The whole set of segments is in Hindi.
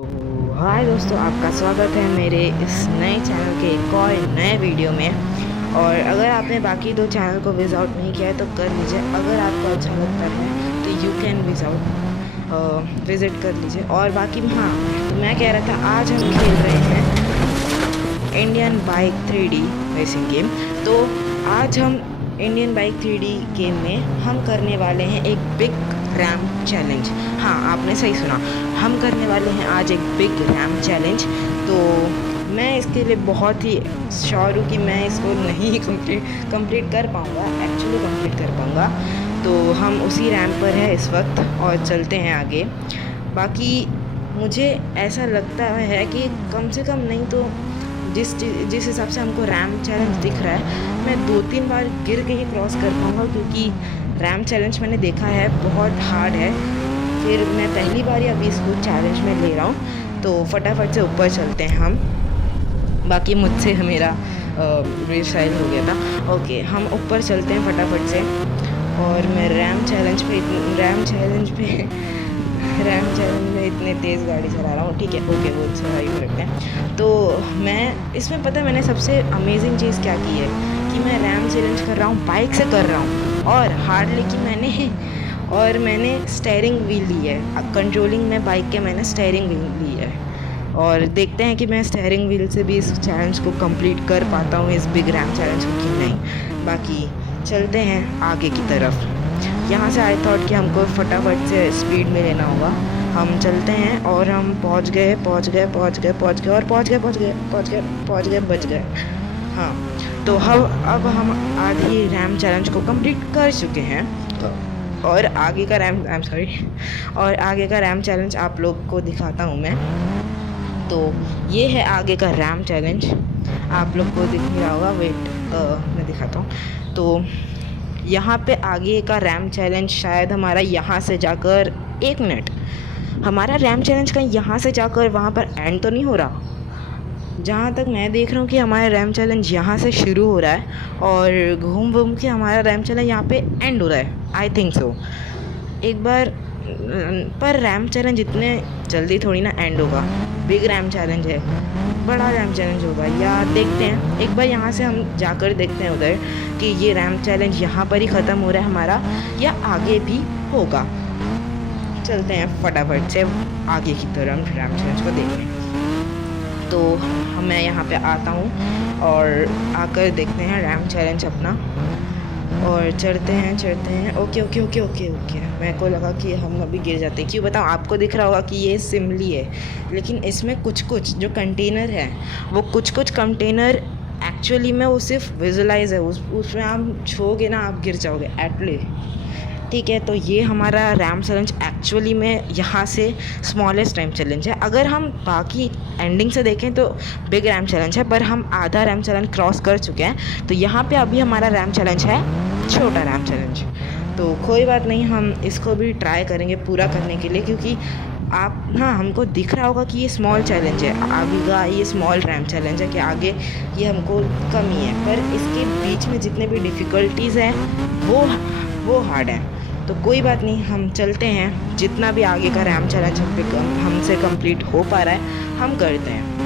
तो हाय दोस्तों, आपका स्वागत है मेरे इस नए चैनल के एक और नए वीडियो में। और अगर आपने बाकी दो चैनल को विज़ आउट नहीं किया है तो कर लीजिए। अगर आपको अच्छा लगता है तो यू कैन विज़िट कर लीजिए। और बाकी हाँ, तो मैं कह रहा था आज हम खेल रहे हैं Indian bike 3D racing game. तो आज हम इंडियन बाइक 3D गेम में हम करने वाले हैं एक बिग रैम चैलेंज। हाँ, आपने सही सुना, हम करने वाले हैं आज एक बिग रैम चैलेंज। तो मैं इसके लिए बहुत ही श्योर हूँ कि मैं इसको नहीं कंप्लीट कर पाऊँगा, एक्चुअली कंप्लीट कर पाऊँगा। तो हम उसी रैम पर है इस वक्त और चलते हैं आगे। बाकी मुझे ऐसा लगता है कि कम से कम नहीं तो जिस हिसाब से हमको रैम चैलेंज दिख रहा है, मैं 2-3 बार गिर के ही क्रॉस कर पाऊँगा, क्योंकि रैम चैलेंज मैंने देखा है बहुत हार्ड है। फिर मैं पहली बार ही अभी इसको चैलेंज में ले रहा हूँ, तो फटाफट से ऊपर चलते हैं हम। बाकी मुझसे मेरा रिसाइल हो गया था। ओके, हम ऊपर चलते हैं फटाफट से। और मैं रैम चैलेंज में इतने तेज़ गाड़ी चला रहा हूँ। ठीक है, ओके, वो सर्वाइव करते हैं। तो मैं इसमें पता है मैंने सबसे अमेजिंग चीज़ क्या की है कि मैं रैम चैलेंज कर रहा हूँ, बाइक से कर रहा हूँ, और हार्डली कि मैंने स्टेयरिंग व्हील ली है। कंट्रोलिंग में बाइक के मैंने स्टेयरिंग व्हील ली है। और देखते हैं कि मैं स्टेयरिंग व्हील से भी इस चैलेंज को कंप्लीट कर पाता हूँ, इस बिग रैम चैलेंज को, कि नहीं। बाकी चलते हैं आगे की तरफ। यहाँ से आई थॉट कि हमको फटाफट से स्पीड में लेना होगा। हम चलते हैं और हम पहुँच गए, बच गए। हाँ, तो अब हम आधी रैम चैलेंज को कंप्लीट कर चुके हैं। और आगे का रैम चैलेंज आप लोग को दिखाता हूँ मैं। तो ये है आगे का रैम चैलेंज, आप लोग को दिख रहा होगा। वेट, मैं दिखाता हूँ। तो यहाँ पे आगे का रैम चैलेंज शायद हमारा यहाँ से जाकर 1 मिनट, हमारा रैम चैलेंज का यहाँ से जाकर वहाँ पर एंड तो नहीं हो रहा। जहाँ तक मैं देख रहा हूँ कि हमारा रैम चैलेंज यहाँ से शुरू हो रहा है और घूम के हमारा रैम चैलेंज यहाँ पे एंड हो रहा है, आई थिंक सो। एक बार पर रैम चैलेंज इतने जल्दी थोड़ी ना एंड होगा। बिग रैम चैलेंज है, बड़ा रैम चैलेंज होगा, या देखते हैं एक बार यहाँ से हम जाकर देखते हैं उधर कि ये रैम चैलेंज यहाँ पर ही ख़त्म हो रहा है हमारा या आगे भी होगा। चलते हैं फटाफट से आगे की तरफ रैम चैलेंज को देखने। तो मैं यहाँ पे आता हूँ और आकर देखते हैं रैम चैलेंज अपना, और चढ़ते हैं। ओके। मेरे को लगा कि हम अभी गिर जाते हैं। क्यों बताऊँ, आपको दिख रहा होगा कि ये सिमली है, लेकिन इसमें कुछ जो कंटेनर है, वो कुछ कंटेनर एक्चुअली में वो सिर्फ विजुलाइज है, उसमें आप छूओगे ना आप गिर जाओगे एटलीस्ट। ठीक है, तो ये हमारा रैम चैलेंज एक्चुअली में यहाँ से स्मॉलेस्ट रैम चैलेंज है। अगर हम बाकी एंडिंग से देखें तो बिग रैम चैलेंज है, पर हम आधा रैम चैलेंज क्रॉस कर चुके हैं। तो यहाँ पे अभी हमारा रैम चैलेंज है छोटा रैम चैलेंज। तो कोई बात नहीं, हम इसको भी ट्राई करेंगे पूरा करने के लिए, क्योंकि हाँ, हमको दिख रहा होगा कि ये स्मॉल चैलेंज है, आगे का ये स्मॉल रैम चैलेंज है कि आगे ये हमको कमी है, पर इसके बीच में जितने भी डिफ़िकल्टीज़ हैं वो हार्ड है। तो कोई बात नहीं, हम चलते हैं, जितना भी आगे का रैम चैलेंज हमसे कंप्लीट हो पा रहा है हम करते हैं।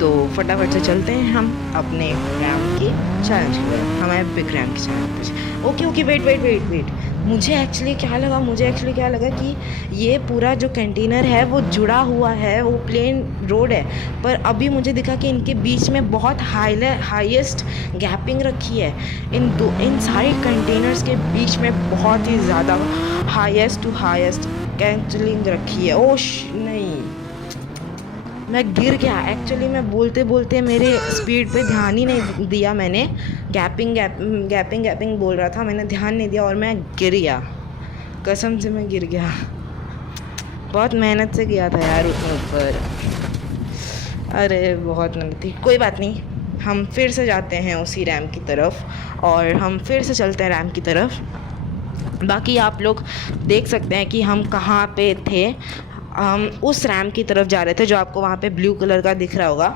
तो फटाफट से चलते हैं हम अपने रैम के चैलेंज की तरफ, हमारे बिग रैम के चैलेंज पर। Okay, wait. मुझे एक्चुअली क्या लगा कि ये पूरा जो कंटेनर है वो जुड़ा हुआ है, वो प्लेन रोड है, पर अभी मुझे दिखा कि इनके बीच में बहुत हाईएस्ट गैपिंग रखी है। इन सारे कंटेनर्स के बीच में बहुत ही ज़्यादा हाईएस्ट टू हाईएस्ट कैंसलिंग रखी है। ओश नहीं, मैं गिर गया। एक्चुअली मैं बोलते मेरे स्पीड पे ध्यान ही नहीं दिया मैंने। गैपिंग बोल रहा था, मैंने ध्यान नहीं दिया और मैं गिर गया। कसम से मैं गिर गया। बहुत मेहनत से गया था यार उसमें ऊपर, अरे बहुत मेहनत थी। कोई बात नहीं, हम फिर से जाते हैं उसी रैम की तरफ और हम फिर से चलते हैं रैम की तरफ। बाकी आप लोग देख सकते हैं कि हम कहाँ पे थे। हम उस रैम की तरफ जा रहे थे जो आपको वहाँ पे ब्लू कलर का दिख रहा होगा।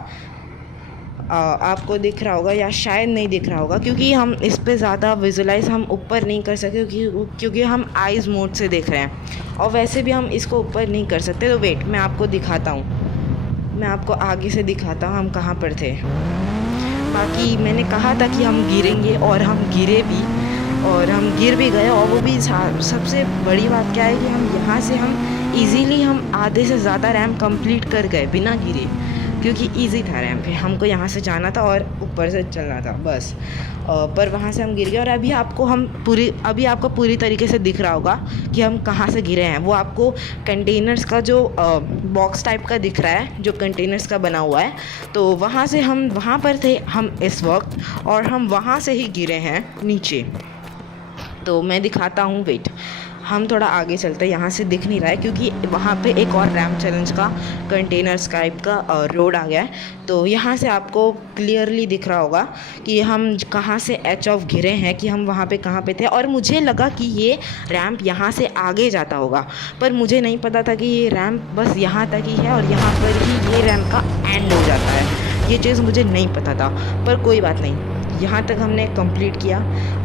आपको दिख रहा होगा या शायद नहीं दिख रहा होगा, क्योंकि हम इस पे ज़्यादा विजुलाइज हम ऊपर नहीं कर सकते क्योंकि हम आइज़ मोड से देख रहे हैं, और वैसे भी हम इसको ऊपर नहीं कर सकते। तो वेट, मैं आपको दिखाता हूँ, मैं आपको आगे से दिखाता हूँ हम कहाँ पर थे। बाकी मैंने कहा था कि हम गिरेंगे, और हम गिरे भी, और हम गिर भी गए। और वो भी सबसे बड़ी बात क्या है कि हम यहाँ से हम इजीली हम आधे से ज़्यादा रैम्प कंप्लीट कर गए बिना गिरे, क्योंकि इजी था रैम्प है, हमको यहाँ से जाना था और ऊपर से चलना था बस। पर वहाँ से हम गिर गए, और अभी आपको पूरी तरीके से दिख रहा होगा कि हम कहाँ से गिरे हैं। वो आपको कंटेनर्स का जो बॉक्स टाइप का दिख रहा है, जो कंटेनर्स का बना हुआ है, तो वहाँ से हम वहाँ पर थे हम इस वक्त, और हम वहाँ से ही गिरे हैं नीचे। तो मैं दिखाता हूँ, वेट, हम थोड़ा आगे चलते हैं, यहाँ से दिख नहीं रहा है क्योंकि वहाँ पे एक और रैम्प चैलेंज का कंटेनर्स टाइप का रोड आ गया है। तो यहाँ से आपको क्लियरली दिख रहा होगा कि हम कहाँ से एच ऑफ घिरे हैं, कि हम वहाँ पे कहाँ पे थे। और मुझे लगा कि ये रैम्प यहाँ से आगे जाता होगा, पर मुझे नहीं पता था कि ये रैम्प बस यहाँ तक ही है, और यहाँ पर ही ये रैम्प का एंड हो जाता है। ये चीज़ मुझे नहीं पता था, पर कोई बात नहीं, यहाँ तक हमने कंप्लीट किया।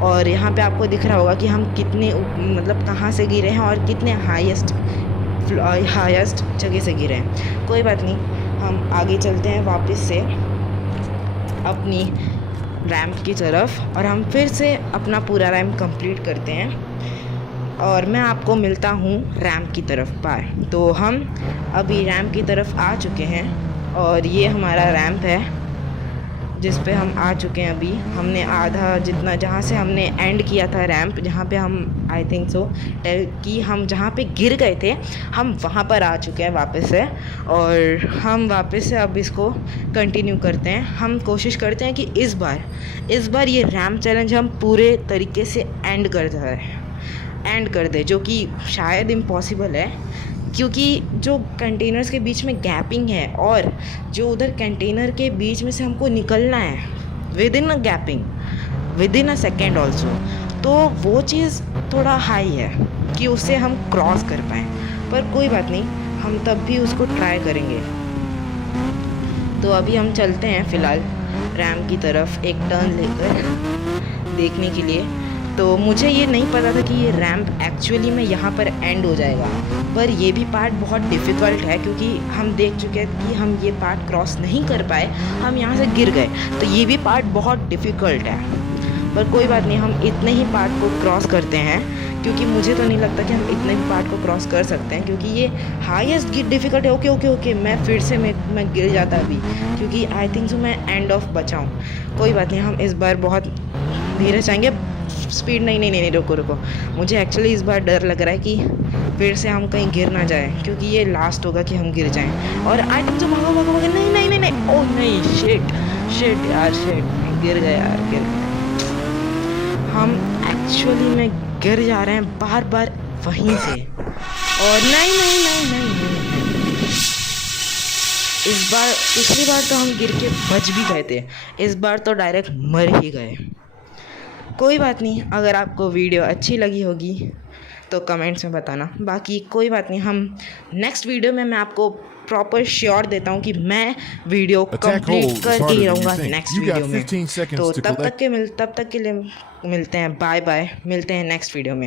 और यहाँ पे आपको दिख रहा होगा कि हम कितने मतलब कहाँ से गिरे हैं और कितने हाईएस्ट जगह से गिरे हैं। कोई बात नहीं, हम आगे चलते हैं वापस से अपनी रैम्प की तरफ, और हम फिर से अपना पूरा रैम्प कंप्लीट करते हैं, और मैं आपको मिलता हूँ रैम्प की तरफ। बाय। तो हम अभी रैम्प की तरफ आ चुके हैं, और ये हमारा रैम्प है जिस पे हम आ चुके हैं। अभी हमने आधा जितना, जहाँ से हमने एंड किया था रैम्प, जहाँ पे हम आई थिंक सो कि हम जहाँ पे गिर गए थे, हम वहाँ पर आ चुके हैं वापस से। और हम वापस से अब इसको कंटिन्यू करते हैं। हम कोशिश करते हैं कि इस बार ये रैम्प चैलेंज हम पूरे तरीके से एंड कर दे, जो कि शायद इम्पॉसिबल है, क्योंकि जो कंटेनर्स के बीच में गैपिंग है, और जो उधर कंटेनर के बीच में से हमको निकलना है with in a second also, तो वो चीज़ थोड़ा हाई है कि उसे हम क्रॉस कर पाएँ। पर कोई बात नहीं, हम तब भी उसको ट्राई करेंगे। तो अभी हम चलते हैं फ़िलहाल रैम्प की तरफ एक टर्न लेकर देखने के लिए। तो मुझे ये नहीं पता था कि ये रैम्प एक्चुअली में यहाँ पर एंड हो जाएगा, पर ये भी पार्ट बहुत डिफ़िकल्ट है, क्योंकि हम देख चुके हैं कि हम ये पार्ट क्रॉस नहीं कर पाए, हम यहाँ से गिर गए। तो ये भी पार्ट बहुत डिफ़िकल्ट है, पर कोई बात नहीं, हम इतने ही पार्ट को क्रॉस करते हैं, क्योंकि मुझे तो नहीं लगता कि हम इतने भी पार्ट को क्रॉस कर सकते हैं, क्योंकि ये हाईएस्ट डिफ़िकल्ट है। ओके, मैं फिर से मैं गिर जाता अभी, क्योंकि आई थिंक सो मैं एंड ऑफ बचाऊँ। कोई बात नहीं, हम इस बार बहुत धीरे जाएंगे, स्पीड नहीं, रुको। मुझे एक्चुअली इस बार डर लग रहा है कि फिर से हम कहीं गिर ना जाए, क्योंकि ये लास्ट होगा कि हम गिर जाएं। और आई थिंक सो भागो, नहीं, ओह नहीं, शिट यार, गिर गए यार, हम एक्चुअली में गिर जा रहे हैं बार वहीं से। और नहीं, इस बार, पिछली बार तो हम गिर के बच भी गए थे, इस बार तो डायरेक्ट मर ही गए। कोई बात नहीं, अगर आपको वीडियो अच्छी लगी होगी तो कमेंट्स में बताना। बाकी कोई बात नहीं, हम नेक्स्ट वीडियो में मैं आपको प्रॉपर श्योर देता हूँ कि मैं वीडियो कंप्लीट करके ही रहूँगा नेक्स्ट वीडियो में। तो तब तक के लिए मिलते हैं, बाय, मिलते हैं नेक्स्ट वीडियो में।